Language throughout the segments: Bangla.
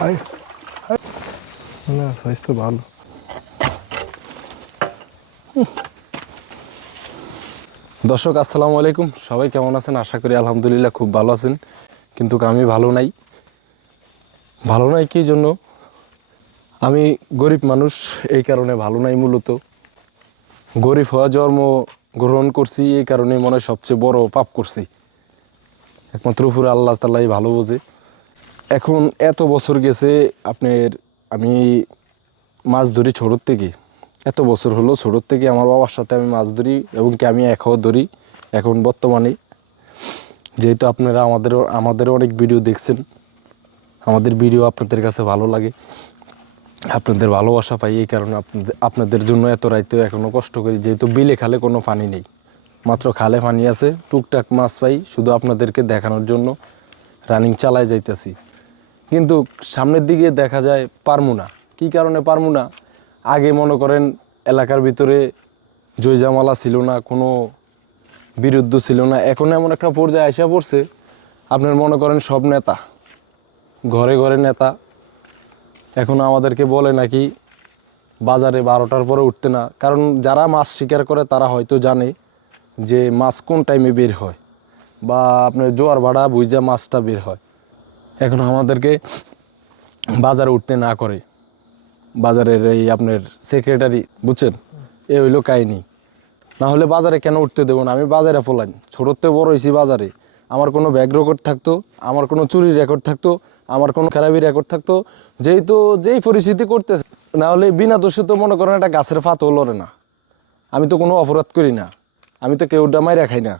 হাই হাই না সাইজ তো ভালো। দর্শক আসসালামু আলাইকুম, সবাই কেমন আছেন? আশা করি আলহামদুলিল্লাহ খুব ভালো আছেন। কিন্তু আমি ভালো নাই। ভালো নাই কি জন্য? আমি গরিব মানুষ, এই কারণে ভালো নাই। মূলত গরিব হওয়া জন্ম গ্রহণ করছি, এই কারণে মনে হয় সবচেয়ে বড় পাপ করছি। একমাত্র উপরে আল্লাহ তাআলাই ভালো বোঝে। এখন এত বছর গেছে আপনার, আমি মাছ ধরি ছোটোর থেকে। এত বছর হলো, ছোটোর থেকে আমার বাবার সাথে আমি মাছ ধরি এবং কি আমি এখনও ধরি। এখন বর্তমানে যেহেতু আপনারা আমাদের অনেক ভিডিও দেখছেন, আমাদের ভিডিও আপনাদের কাছে ভালো লাগে, আপনাদের ভালোবাসা পাই, এই কারণে আপনাদের জন্য এত রাইতেও এখনও কষ্ট করি। যেহেতু বিলে খালে কোনো পানি নেই, মাত্র খালে পানি আছে, টুকটাক মাছ পাই, শুধু আপনাদেরকে দেখানোর জন্য রানিং চালায় যাইতেছি। কিন্তু সামনের দিকে দেখা যায় পারমু না। কী কারণে পারমু না? আগে মনে করেন এলাকার ভিতরে জয়জামালা ছিল না, কোনো বিরুদ্ধ ছিল না। এখন এমন একটা পর্যায়ে আইসা পড়ছে, আপনার মনে করেন সব নেতা, ঘরে ঘরে নেতা। এখন আমাদেরকে বলে নাকি বাজারে 12টার পরে উঠতে না, কারণ যারা মাছ শিকার করে তারা হয়তো জানে যে মাছ কোন টাইমে বের হয়, বা আপনার জোয়ার ভাড়া বুঝা মাছটা বের হয়। এখন আমাদেরকে বাজারে উঠতে না করে বাজারের এই আপনার সেক্রেটারি, বুঝছেন? এ হইলো কাহিনি। না হলে বাজারে কেন উঠতে দেবো না? আমি বাজারে ফলাইন, ছোটোতে বড় হয়েছি বাজারে। আমার কোনো ব্যাগ রেকর্ড থাকতো, আমার কোনো চুরির রেকর্ড থাকতো, আমার কোনো খারাপি রেকর্ড থাকতো। যেহেতু যেই পরিস্থিতি করতেছে, না হলে বিনা দোষে তো মনে করেন একটা গাছের ফাতও লড়ে না। আমি তো কোনো অপরাধ করি না, আমি তো কেউ ডামাই রাখাই না,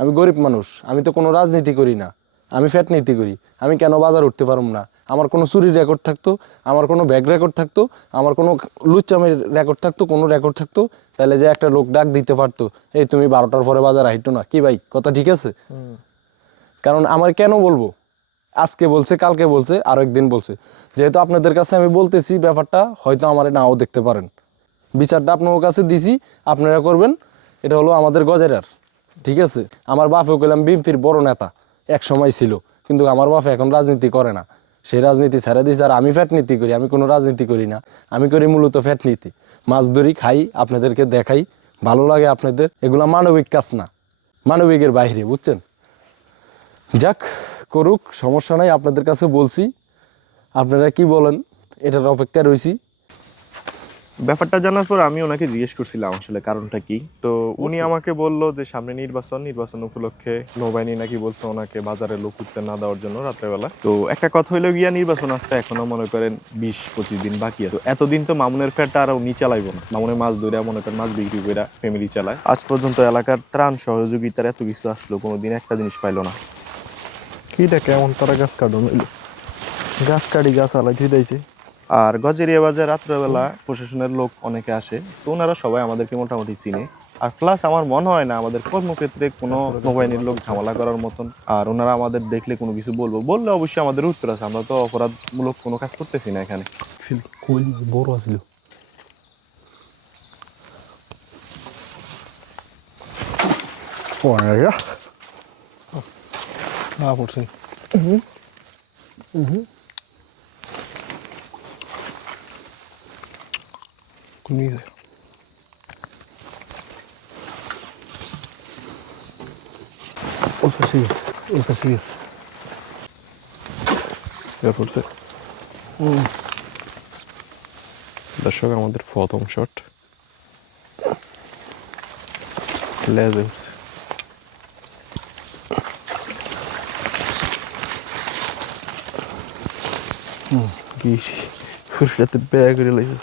আমি গরিব মানুষ, আমি তো কোনো রাজনীতি করি না, আমি ফ্যাট নীতি করি। আমি কেন বাজার উঠতে পারব না? আমার কোনো চুরির রেকর্ড থাকতো, আমার কোনো ব্যাগ রেকর্ড থাকতো, আমার কোনো লুচ্চামের রেকর্ড থাকতো, কোনো রেকর্ড থাকতো, তাহলে যে একটা লোক ডাক দিতে পারতো, এই তুমি 12টার পরে বাজার হাইটো না, কি ভাই কথা ঠিক আছে? কারণ আমার কেন বলবো? আজকে বলছে, কালকে বলছে, আরও একদিন বলছে। যেহেতু আপনাদের কাছে আমি বলতেছি ব্যাপারটা, হয়তো আমার নাও দেখতে পারেন। বিচারটা আপনার কাছে দিছি, আপনারা করবেন। এটা হলো আমাদের গজেরার, ঠিক আছে? আমার বাপও কইলাম বিএনপির বড় নেতা এক সময় ছিল, কিন্তু আমার বাপ এখন রাজনীতি করে না, সেই রাজনীতি ছেড়ে দিয়েছে। আর আমি ফ্যাট নীতি করি, আমি কোনো রাজনীতি করি না, আমি করি মূলত ফ্যাট নীতি। মাছ ধরি, খাই, আপনাদেরকে দেখাই, ভালো লাগে আপনাদের। এগুলা মানবিক কাজ না, মানবিকের বাইরে, বুঝছেন? যাক, করুক, সমস্যা নাই। আপনাদের কাছে বলছি, আপনারা কি বলেন এটার অপেক্ষায় রয়েছি। ব্যাপারটা জানার পর আমি ওনাকে জিজ্ঞেস করছিলাম আসলে কারণটা কি। তো উনি আমাকে বলল যে সামনে নির্বাচন উপলক্ষে নৌবাহিনী নাকি বলছে ওনাকে বাজারে লোক উঠতে না দেওয়ার জন্য রাত্রেবেলা। তো একটা কথা হইলো গিয়া, নির্বাচন আসতে এখনো মনে করেন 20-25 দিন বাকি আছে। তো এতদিন তো মামুনের ফ্যাটটা আর উনি চালাইবো না। মামুনের মাছ ধরে মনে করেন মাছ বিক্রি করে ফ্যামিলি চালায়। আজ পর্যন্ত এলাকার ত্রাণ সহযোগিতার এত কিছু আসলো, কোনোদিন একটা জিনিস পাইলো না। কিটা কেমন তারা গাছ কাটুন, গাছ কাটি গাছ আলাই দিয়েছে। আর গজেরিয়া বাজার রাত্রেবেলা প্রশাসনের লোক অনেকে আসে, তো ওনারা সবাই আমাদেরকে মোটামুটি চিনে। আর প্লাস আমার মনে হয় না আমাদের কর্মক্ষেত্রে কোনো নৌবাহিনীর লোক ঝামেলা করার মতন। আর ওনারা আমাদের দেখলে কোনো কিছু বললে অবশ্যই আমাদের উত্তর আছে। আমরা তো অপরাধমূলক কোনো কাজ করতেছি না এখানে। কই বড় আছিল পড়া না পড়ছে। কোনি ওই পাশে গেছে, ওই পাশে গেছে, পড়ছে। দর্শক, আমাদের প্রথম শট লেজে উঠছে। কি ফুরসাতে ব্যাগ করে লাইছে।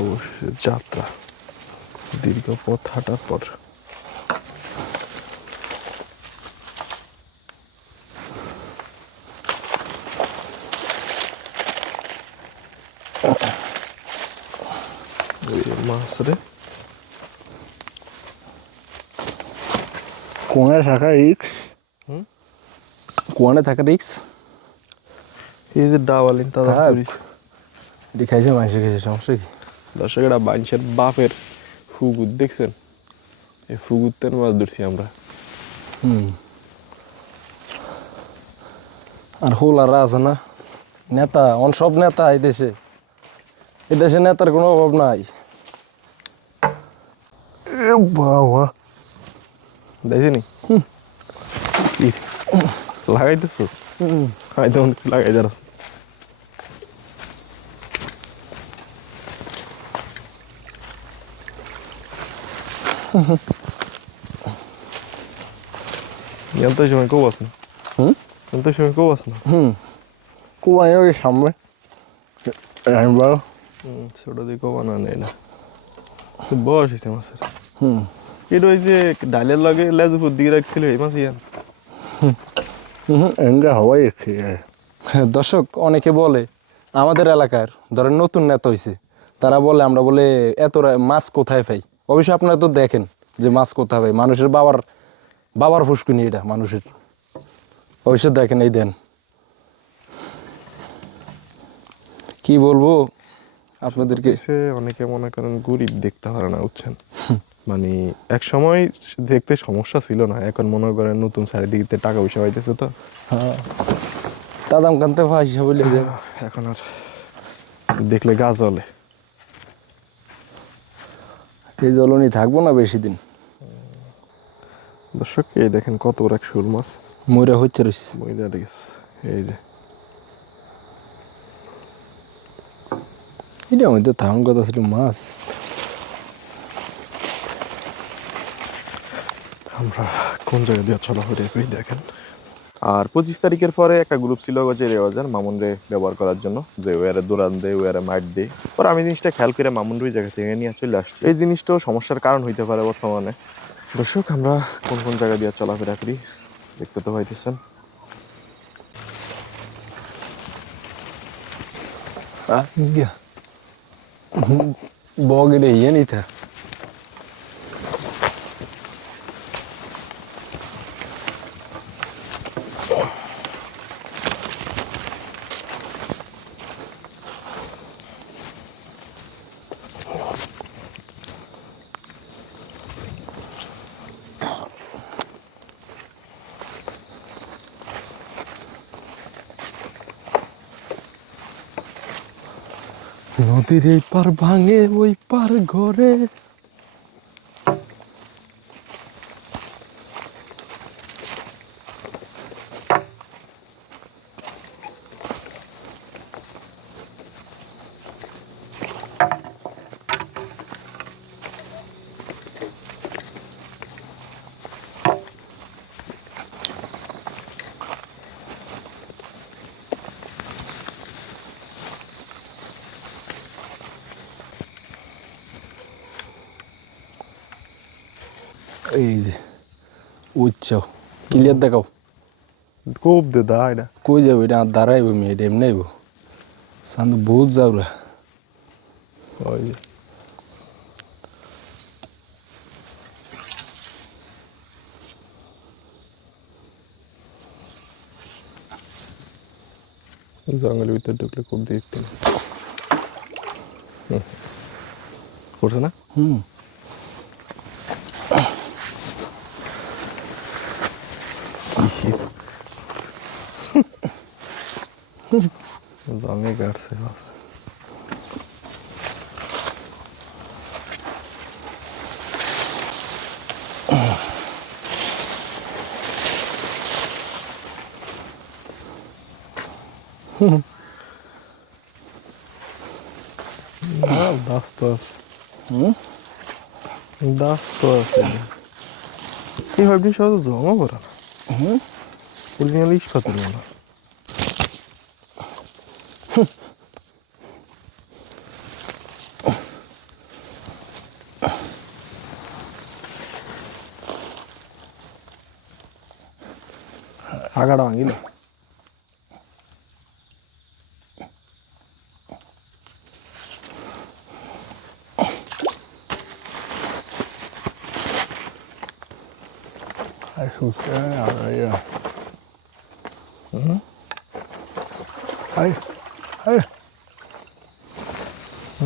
অবশ্যই যাত্রা, দীর্ঘ পথ হাঁটার পর মাছ রে। কোনে থাকা রিক্স, কোনে থাকা রিক্স। এই যে ডাওয়ালিন তাজা করিস। এটি খাইছে, মাংস খেয়েছে, সমস্যা কি? দর্শক, এটা বাইনসের বাপের ফুগুত দেখছেন? এই ফুগুতের মাছ ধরছি আমরা। আর হোলারা আছে না নেতা, সব নেতা এই দেশে নেতার কোনো অভাব নাই। বাবা দেখছিনি লাগাইতেছ? হয়তো লাগাই যারা জানতে সময় কেউ আস না। জানতে সময় কেউ আস না। কুয়ায় ওই সামনে রাইনবাড়ো ছোট দিকেও বানা নেই না বয়স হয়েছে মাছের। এটা ওই যে ডালের লগে লেজুপুর দিকে রাখছিল এই মাছ ইয়ান। এনগা হওয়াই দর্শক অনেকে বলে আমাদের এলাকার ধরেন নতুন নেতা হয়েছে, তারা বলে আমরা বলে এত মাছ কোথায় পাই। অবশ্যই আপনারা তো দেখেন যে মাছ কোথায় পাই, মানুষের বাবার ফুসকুনি এটা মানুষের। অবশ্যই দেখেন, এই দেন কি বলবো আপনাদেরকে। সে অনেকে মনে করেন গরিব দেখতে পারে না, বুঝছেন? মানে এক সময় দেখতে সমস্যা ছিল না, এখন মনে করেন নতুন চারিদিকে টাকা পয়সা পাইতেছে তো। হ্যাঁ, দাদাম কানতে ফাঁসি বলে যে এখন আর দেখলে গা জ্বলে। এই জ্বলনি থাকবো না বেশি দিন। দর্শক এই দেখেন কত বড় এক শোল মাছ ময়রা হচ্ছে রয়েছে। ময়দা গেছে এই যে। এটা মধ্যে থাকুন কথা ছিল মাছ। আমরা কোন জায়গা দিয়ে চলাফেরা করি দেখেন। আর 25 তারিখের পরে একটা গ্রুপ ছিল যে রেওয়াজার মামুনরে ব্যবহার করার জন্য, যে ওয়ারে দৌড়ান দেয় ওয়ারে মাইট দেয়। পরে আমি জিনিসটা খেয়াল করে মামুন ওই জায়গা থেকে নিয়ে চলে আসছি। এই জিনিসটাও সমস্যার কারণ হইতে পারে বর্তমানে। দর্শক আমরা কোন কোন জায়গা দিয়ে চলাফেরা করি দেখতে তো পাইতেছেন। বগেরে ইয়ে নিতে নদীর এই পার ভাঙে ওই পার ঘরে। এই যে উচ্চাও ক্লিয়ার দেখাও। খুব দে দা এটা কই যাবো? এটা আর দাঁড়াইব মেয়ে এমনি আইব সান্দু বহুত যাওরা। ওই যে জঙ্গলের ভিতরে ঢুকলে খুব দেখতে করছে না। জঙ্গে কাটছে দাস তো আছে। দাস তো আছে। এইভাবে দিন সহজে জমা করা না। অরিজিনাল ইস্পাত না। আগাটা ভাঙিল।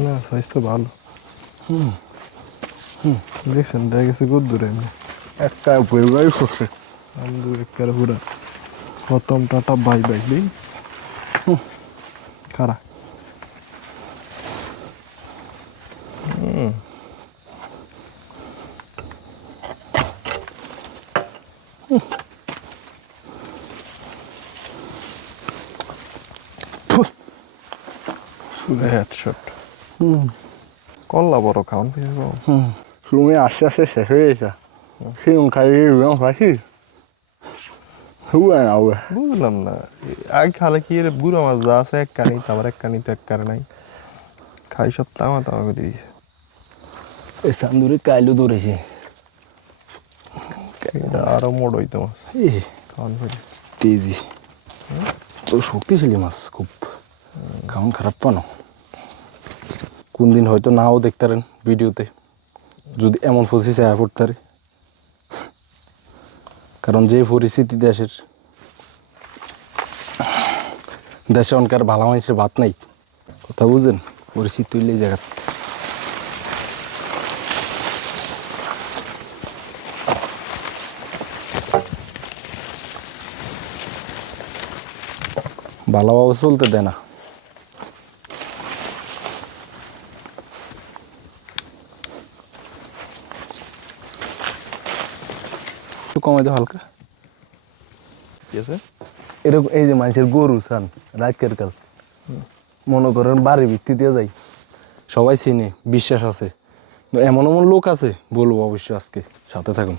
না সাইজ তো ভালো। দেখছেন দেখা গেছে কত দূরে একটা উপরে করছে। চান্দু একেবারে পুরা প্রথম টাটা বাই বাই নেই খারা হেডশট কল্লা বড় খাওয়ান তুমি আস্তে আস্তে শেষ হয়ে গেছে সেরকম খাই রুম খাইছি হুয়া না হুয়া বুঝলাম না আগে খালে কি এর বুড়ো মাছ যা আছে এক কানি আবার এক কানি তো এক কারে নাই খাই সব তামা তামা করে দিয়েছে এই চান্দুরে কাইলো ধরেছে এটা আরো মোড় হইতো মাছ এ খাওয়ান ফেলে তেজি তো শক্তিশালী মাছ খুব খাওয়ান খারাপ পানো কোন দিন হয়তো নাও দেখতে পারেন ভিডিওতে যদি এমন পরিস্থিতি আয়া পড়তে পারে কারণ যে পরিস্থিতি দেশে অনকার ভালো মানুষের ভাত নাই কথা বুঝেন পরিস্থিতি হইলে এই জায়গা ভালোভাবে চলতে দেয় না একটু কমাই দাও হালকা ঠিক আছে এরকম এই যে মানুষের গরু চান রাজকের কাল মনে করেন বাড়ির ভিত্তি দিয়ে যাই সবাই চিনে বিশ্বাস আছে এমন এমন লোক আছে বলবো অবশ্যই আজকে সাথে থাকুন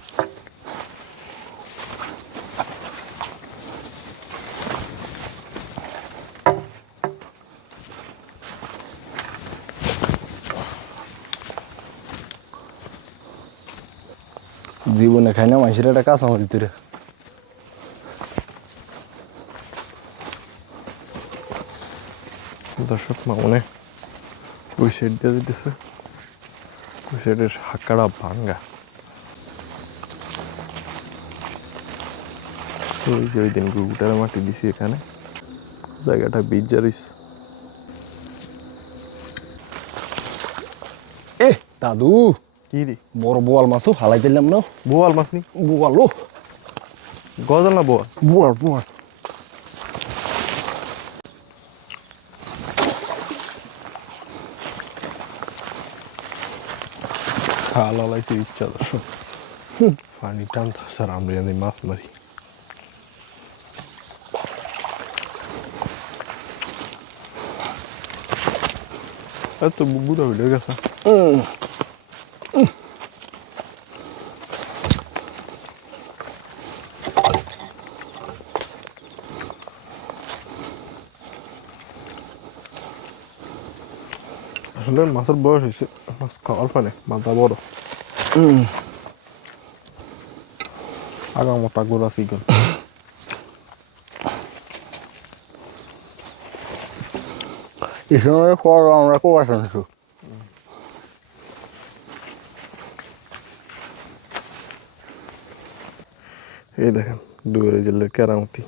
জীবনে খাই না মানুষের একটা কাঁচামরিচ ধরে দর্শক মামনে ওই সাইড দিয়ে দিতেছে ওই সাইডের হাঁকাড়া ভাঙ্গা ওই যে ওই দিন গুটার মাটি দিছি এখানে জায়গাটা বিজারিস এ দাদু কি রে বড় বোয়াল মাছও হালাই দিলাম না বোয়াল মাছ নি বোয়ালো গজাল না বোয়াল বোয়াল বোয়াল খালা লাইতে ইচ্ছা দর্শক পানি টানতে স্যার আমরা জানি মাছ মারি এত বুড়া হয়ে গেছে আসলে মাছের বয়স হয়েছে মাছ খাওয়ার পানে মাথা বড় আগা মোটা গোড়া চিকন এই সময় পর আমরা খুব আসানছো এই দেখেন দুয়ারে জেলের কেরামতি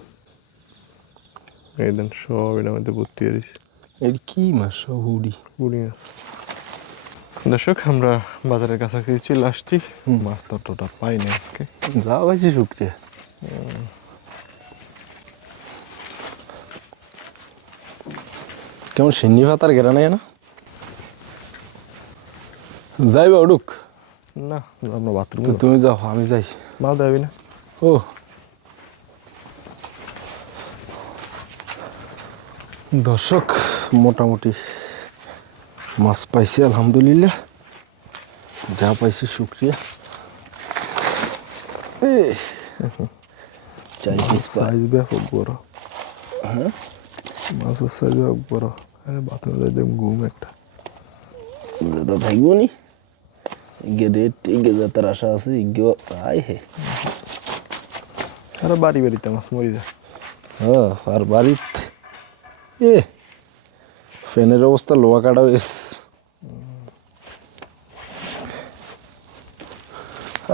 এই দেন সব এটার মধ্যে ভর্তি হয়ে দিয়েছে এর কি মাছ হুড়ি বুড়ি মাছ দর্শক আমরা বাজারের কাছাকাছি চলে আসছি মাছ ততটা পাই না আজকে যা পাইছি শুক্রিয়া কেমন সিন্নি ভাতার ঘেরা নেই না যাইবা উডুক না আমরা বাথরুম তো তুমি যাও আমি যাই মা দেবি না ও দর্শক মোটামুটি মাছ পাইছি আলহামদুলিল্লাহ যা পাইছি শুক্রিয়া সাইজ ব্যাপক বড় হ্যাঁ মাছের সাইজ ব্যাপক বড় বাথরুমে যাই দেব ঘুম একটা তো থাকবো নি রেট ইগে যাতার আশা আছে ইগে আই হে আরে বাড়ি বাড়িতে মাছ মরি যায় হ্যাঁ আর বাড়িত এ ফ্যানের অবস্থা লোয়া কাটা হয়েছে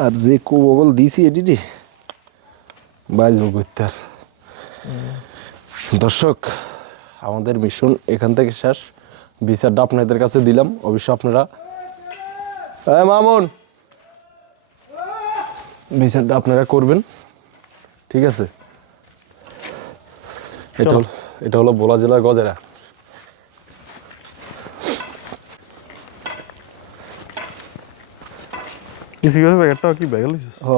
আর যে কোবল দিছি এটি বাজবো করতে আর দর্শক আমাদের মিশন এখান থেকে শেষ বিচারটা আপনাদের কাছে দিলাম অবশ্য আপনারা মামুন বিচারটা আপনারা করবেন ঠিক আছে, এটা হলো ভোলা জেলার গজেরা। কি সিগারেট প্যাকেটটা কি ব্যাগে লইছিস? হ